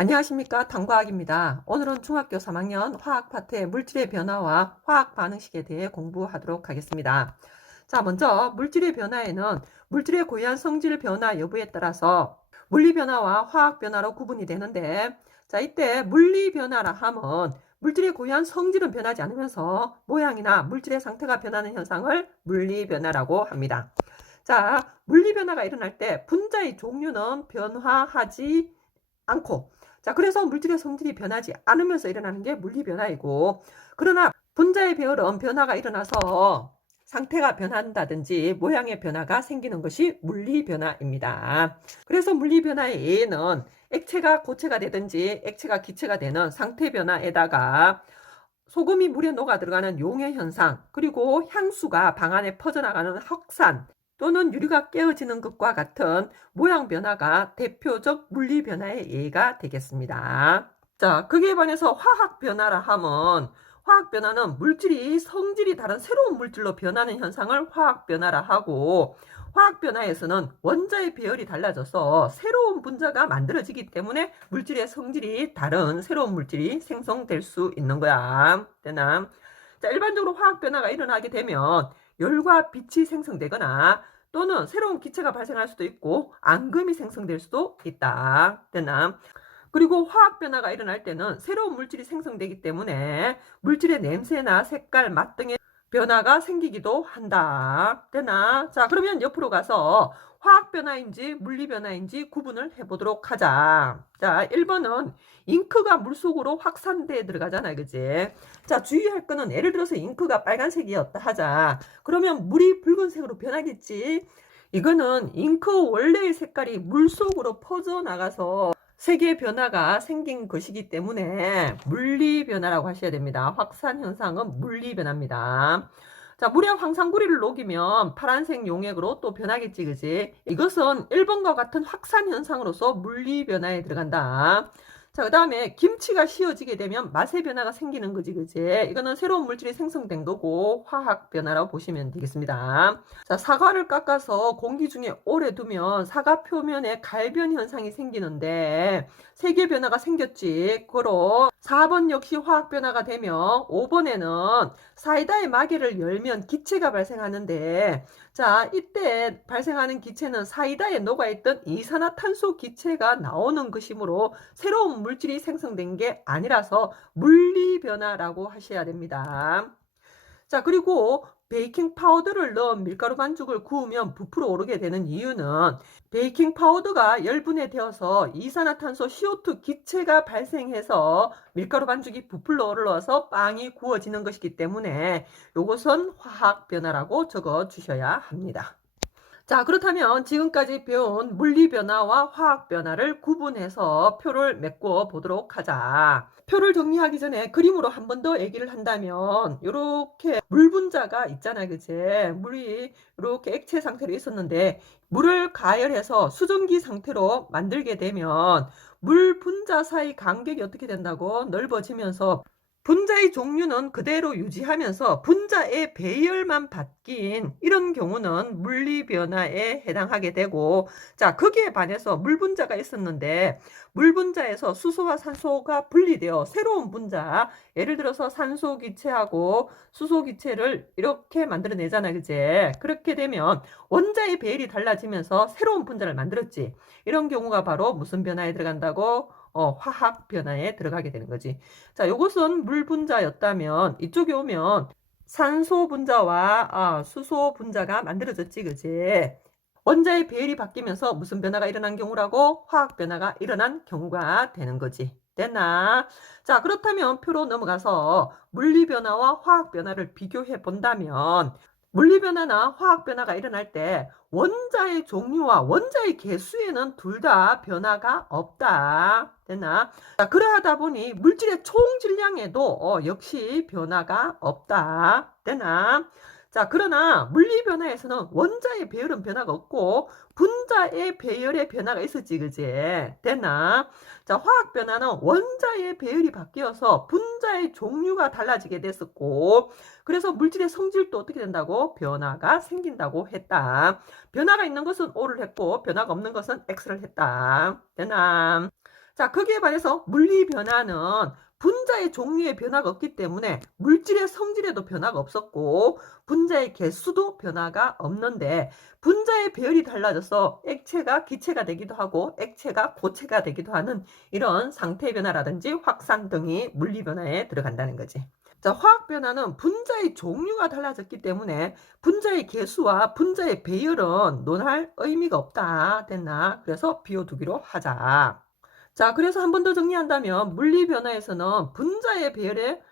안녕하십니까, 당과학입니다. 오늘은 중학교 3학년 화학 파트의 물질의 변화와 화학 반응식에 대해 공부하도록 하겠습니다. 자, 먼저 물질의 변화에는 물질의 고유한 성질 변화 여부에 따라서 물리 변화와 화학 변화로 구분이 되는데, 자, 이때 물리 변화라 하면 물질의 고유한 성질은 변하지 않으면서 모양이나 물질의 상태가 변하는 현상을 물리 변화라고 합니다. 자, 물리 변화가 일어날 때 분자의 종류는 변화하지 않고, 자, 그래서 물질의 성질이 변하지 않으면서 일어나는 게 물리 변화이고, 그러나 분자의 배열은 변화가 일어나서 상태가 변한다든지 모양의 변화가 생기는 것이 물리 변화입니다. 그래서 물리 변화의 예는 액체가 고체가 되든지 액체가 기체가 되는 상태 변화에다가 소금이 물에 녹아 들어가는 용해 현상, 그리고 향수가 방 안에 퍼져나가는 확산, 또는 유리가 깨어지는 것과 같은 모양 변화가 대표적 물리 변화의 예가 되겠습니다. 자, 거기에 반해서 화학 변화라 하면, 화학 변화는 물질이 성질이 다른 새로운 물질로 변하는 현상을 화학 변화라 하고, 화학 변화에서는 원자의 배열이 달라져서 새로운 분자가 만들어지기 때문에 물질의 성질이 다른 새로운 물질이 생성될 수 있는 거야. 되나? 자, 일반적으로 화학 변화가 일어나게 되면 열과 빛이 생성되거나 또는 새로운 기체가 발생할 수도 있고 앙금이 생성될 수도 있다. 되나? 그리고 화학 변화가 일어날 때는 새로운 물질이 생성되기 때문에 물질의 냄새나 색깔, 맛 등의 변화가 생기기도 한다. 되나? 자, 그러면 옆으로 가서 화학 변화인지 물리 변화인지 구분을 해보도록 하자. 자, 1번은 잉크가 물속으로 확산돼 들어가잖아, 그지? 자, 주의할 거는 예를 들어서 잉크가 빨간색이었다 하자. 그러면 물이 붉은색으로 변하겠지? 이거는 잉크 원래의 색깔이 물속으로 퍼져나가서 색의 변화가 생긴 것이기 때문에 물리 변화라고 하셔야 됩니다. 확산 현상은 물리 변화입니다. 자, 물에 황산구리를 녹이면 파란색 용액으로 또 변하겠지, 그지? 이것은 1번과 같은 확산 현상으로서 물리 변화에 들어간다. 자, 그 다음에 김치가 씌어지게 되면 맛의 변화가 생기는 거지, 그지? 이거는 새로운 물질이 생성된 거고 화학 변화라고 보시면 되겠습니다. 자, 사과를 깎아서 공기 중에 오래 두면 사과 표면에 갈변 현상이 생기는데 색의 변화가 생겼지. 그로 4번 역시 화학 변화가 되면 5번에는 사이다의 마개를 열면 기체가 발생하는데, 자, 이때 발생하는 기체는 사이다에 녹아있던 이산화탄소 기체가 나오는 것이므로 새로운 물질이 생성된 게 아니라서 물리 변화라고 하셔야 됩니다. 자, 그리고 베이킹 파우더를 넣은 밀가루 반죽을 구우면 부풀어 오르게 되는 이유는 베이킹 파우더가 열분해 되어서 이산화탄소 CO2 기체가 발생해서 밀가루 반죽이 부풀어 오르러서 빵이 구워지는 것이기 때문에 이것은 화학 변화라고 적어 주셔야 합니다. 자, 그렇다면 지금까지 배운 물리 변화와 화학 변화를 구분해서 표를 메꿔 보도록 하자. 표를 정리하기 전에 그림으로 한 번 더 얘기를 한다면 이렇게 물 분자가 있잖아, 그치? 물이 이렇게 액체 상태로 있었는데 물을 가열해서 수증기 상태로 만들게 되면 물 분자 사이 간격이 어떻게 된다고? 넓어지면서 분자의 종류는 그대로 유지하면서 분자의 배열만 바뀐 이런 경우는 물리 변화에 해당하게 되고, 자, 거기에 반해서 물 분자가 있었는데 물 분자에서 수소와 산소가 분리되어 새로운 분자, 예를 들어서 산소 기체하고 수소 기체를 이렇게 만들어내잖아, 그제? 그렇게 되면 원자의 배열이 달라지면서 새로운 분자를 만들었지. 이런 경우가 바로 무슨 변화에 들어간다고? 화학 변화에 들어가게 되는 거지. 자, 요것은 물 분자였다면 이쪽에 오면 산소 분자와 수소 분자가 만들어졌지, 그지? 원자의 배열이 바뀌면서 무슨 변화가 일어난 경우라고? 화학 변화가 일어난 경우가 되는 거지. 됐나? 자, 그렇다면 표로 넘어가서 물리 변화와 화학 변화를 비교해 본다면 물리 변화나 화학 변화가 일어날 때 원자의 종류와 원자의 개수에는 둘 다 변화가 없다. 됐나? 자, 그러하다 보니 물질의 총 질량에도 역시 변화가 없다. 되나? 자, 그러나 물리 변화에서는 원자의 배열은 변화가 없고 분자의 배열의 변화가 있었지, 그지? 되나? 자, 화학 변화는 원자의 배열이 바뀌어서 분자의 종류가 달라지게 됐었고, 그래서 물질의 성질도 어떻게 된다고? 변화가 생긴다고 했다. 변화가 있는 것은 O를 했고 변화가 없는 것은 X를 했다. 되나? 자, 거기에 반해서 물리 변화는 분자의 종류에 변화가 없기 때문에 물질의 성질에도 변화가 없었고 분자의 개수도 변화가 없는데 분자의 배열이 달라져서 액체가 기체가 되기도 하고 액체가 고체가 되기도 하는 이런 상태 변화라든지 확산 등이 물리 변화에 들어간다는 거지. 자, 화학 변화는 분자의 종류가 달라졌기 때문에 분자의 개수와 분자의 배열은 논할 의미가 없다. 됐나? 그래서 비워두기로 하자. 자, 그래서 한 번 더 정리한다면 물리 변화에서는 분자의 배열에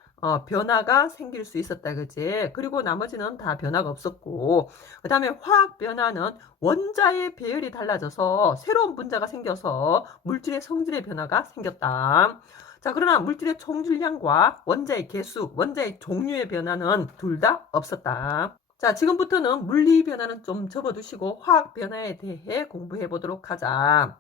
변화가 생길 수 있었다, 그지? 그리고 나머지는 다 변화가 없었고, 그 다음에 화학 변화는 원자의 배열이 달라져서 새로운 분자가 생겨서 물질의 성질의 변화가 생겼다. 자, 그러나 물질의 총질량과 원자의 개수, 원자의 종류의 변화는 둘 다 없었다. 자, 지금부터는 물리 변화는 좀 접어두시고 화학 변화에 대해 공부해 보도록 하자.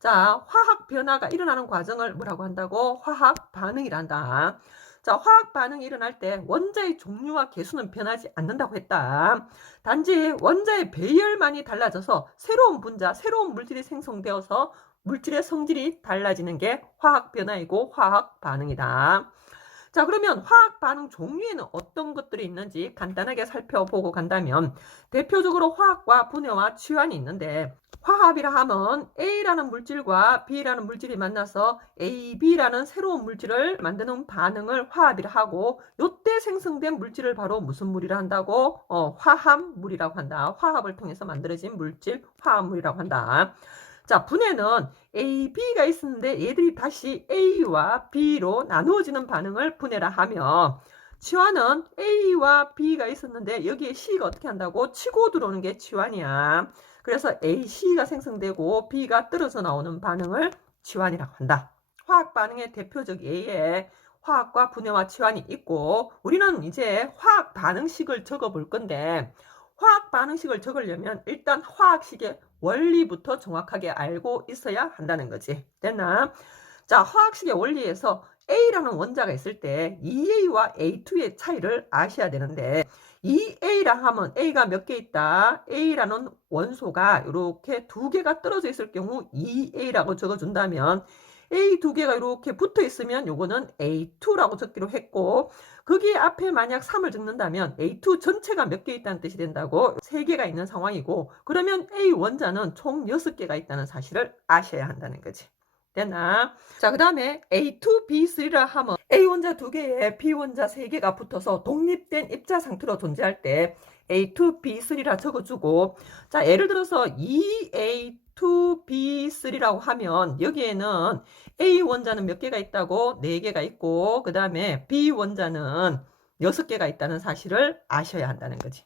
자, 화학 변화가 일어나는 과정을 뭐라고 한다고? 화학 반응이란다. 자, 화학 반응이 일어날 때 원자의 종류와 개수는 변하지 않는다고 했다. 단지 원자의 배열만이 달라져서 새로운 분자, 새로운 물질이 생성되어서 물질의 성질이 달라지는 게 화학 변화이고 화학 반응이다. 자, 그러면 화학 반응 종류에는 어떤 것들이 있는지 간단하게 살펴보고 간다면 대표적으로 화합과 분해와 치환이 있는데 화합이라 하면 A라는 물질과 B라는 물질이 만나서 AB라는 새로운 물질을 만드는 반응을 화합이라 하고 요때 생성된 물질을 바로 무슨 물이라 한다고? 화합물이라고 한다. 화합을 통해서 만들어진 물질 화합물이라고 한다. 자, 분해는 A, B가 있었는데 얘들이 다시 A와 B로 나누어지는 반응을 분해라 하며 치환은 A와 B가 있었는데 여기에 C가 어떻게 한다고? 치고 들어오는 게 치환이야. 그래서 AC가 생성되고 B가 떨어져 나오는 반응을 치환이라고 한다. 화학 반응의 대표적 예에 화학과 분해와 치환이 있고 우리는 이제 화학 반응식을 적어 볼 건데 화학 반응식을 적으려면 일단 화학식의 원리부터 정확하게 알고 있어야 한다는 거지. 됐나? 자, 화학식의 원리에서 A라는 원자가 있을 때 2A와 A2의 차이를 아셔야 되는데 2A라 하면 A가 몇 개 있다? A라는 원소가 이렇게 두 개가 떨어져 있을 경우 2A라고 적어준다면 A 두 개가 이렇게 붙어 있으면 요거는 A2라고 적기로 했고 거기 앞에 만약 3을 적는다면 A2 전체가 몇 개 있다는 뜻이 된다고 3개가 있는 상황이고 그러면 A 원자는 총 6개가 있다는 사실을 아셔야 한다는 거지. 됐나? 자, 그 다음에 A2, B3라 하면 A 원자 2개에 B 원자 3개가 붙어서 독립된 입자 상태로 존재할 때 A2, B3라 적어주고 자, 예를 들어서 2A2B3라고 하면 여기에는 A 원자는 몇 개가 있다고? 4개가 있고 그 다음에 B 원자는 6개가 있다는 사실을 아셔야 한다는 거지.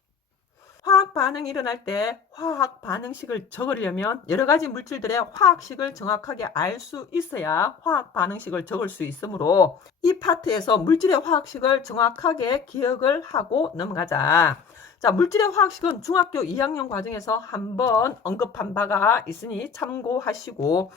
화학 반응이 일어날 때 화학 반응식을 적으려면 여러 가지 물질들의 화학식을 정확하게 알 수 있어야 화학 반응식을 적을 수 있으므로 이 파트에서 물질의 화학식을 정확하게 기억을 하고 넘어가자. 자, 물질의 화학식은 중학교 2학년 과정에서 한번 언급한 바가 있으니 참고하시고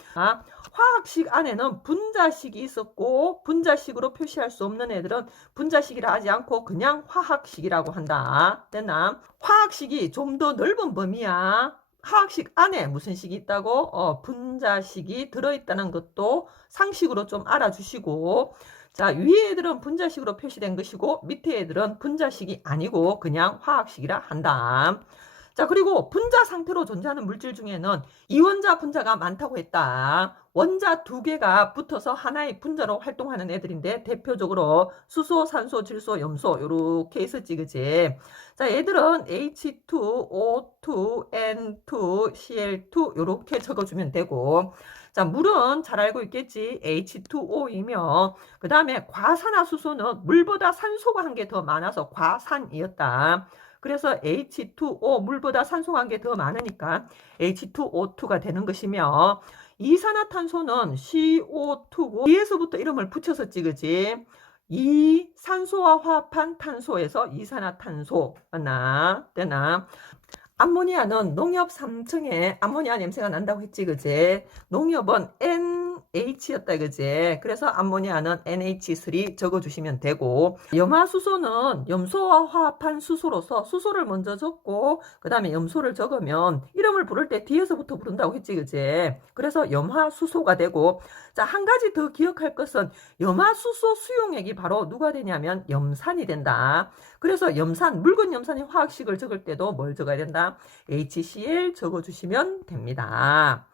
화학식 안에는 분자식이 있었고 분자식으로 표시할 수 없는 애들은 분자식이라 하지 않고 그냥 화학식이라고 한다. 됐나? 화학식이 좀 더 넓은 범위야. 화학식 안에 무슨 식이 있다고? 분자식이 들어있다는 것도 상식으로 좀 알아주시고 자, 위에 애들은 분자식으로 표시된 것이고 밑에 애들은 분자식이 아니고 그냥 화학식이라 한다. 자, 그리고 분자 상태로 존재하는 물질 중에는 이원자 분자가 많다고 했다. 원자 2개가 붙어서 하나의 분자로 활동하는 애들인데 대표적으로 수소, 산소, 질소, 염소 이렇게 있었지, 그지? 자, 얘들은 H2, O2, N2, Cl2 이렇게 적어주면 되고 자, 물은 잘 알고 있겠지. H2O이며 그 다음에 과산화수소는 물보다 산소가 한 개 더 많아서 과산이었다. 그래서 H2O 물보다 산소가 한 개 더 많으니까 H2O2가 되는 것이며 이산화탄소는 CO2고 뒤에서부터 이름을 붙여서 찍으지. 이 산소와 화합한 탄소에서 이산화탄소 맞나? 되나? 암모니아는 농협 3층에 암모니아 냄새가 난다고 했지, 그제? 농협은 NH였다, 그제? 그래서 암모니아는 NH3 적어주시면 되고, 염화수소는 염소와 화합한 수소로서 수소를 먼저 적고, 그 다음에 염소를 적으면 이름을 부를 때 뒤에서부터 부른다고 했지, 그제? 그래서 염화수소가 되고, 자, 한 가지 더 기억할 것은 염화수소 수용액이 바로 누가 되냐면 염산이 된다. 그래서 염산, 묽은 염산의 화학식을 적을 때도 뭘 적어야 된다? HCl 적어주시면 됩니다.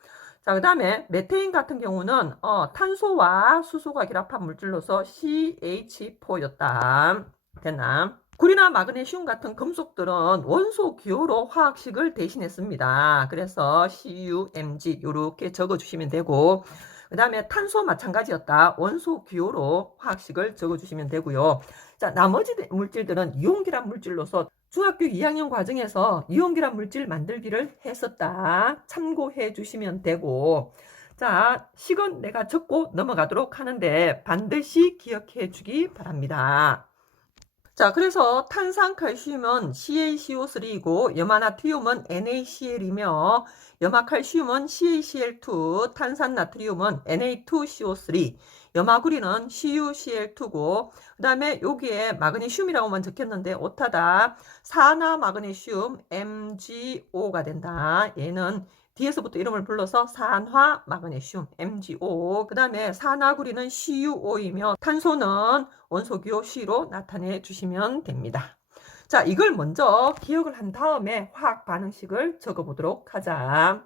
자, 그 다음에 메테인 같은 경우는 탄소와 수소가 결합한 물질로서 CH4였다. 됐나? 구리나 마그네슘 같은 금속들은 원소 기호로 화학식을 대신했습니다. 그래서 CuMg 이렇게 적어주시면 되고, 그 다음에 탄소 마찬가지였다. 원소 기호로 화학식을 적어주시면 되고요. 자, 나머지 물질들은 이온기란 물질로서 중학교 2학년 과정에서 이온기란 물질 만들기를 했었다. 참고해 주시면 되고, 자, 식은 내가 적고 넘어가도록 하는데 반드시 기억해 주기 바랍니다. 자, 그래서 탄산칼슘은 CaCO3이고 염화나트륨은 NaCl이며 염화칼슘은 CaCl2, 탄산나트륨은 Na2CO3, 염화구리는 CuCl2고 그 다음에 여기에 마그네슘이라고만 적혔는데 오타다. 산화 마그네슘 MgO가 된다. 얘는 뒤에서부터 이름을 불러서 산화 마그네슘 MgO. 그 다음에 산화구리는 CuO이며 탄소는 원소기호 C로 나타내 주시면 됩니다. 자, 이걸 먼저 기억을 한 다음에 화학 반응식을 적어 보도록 하자.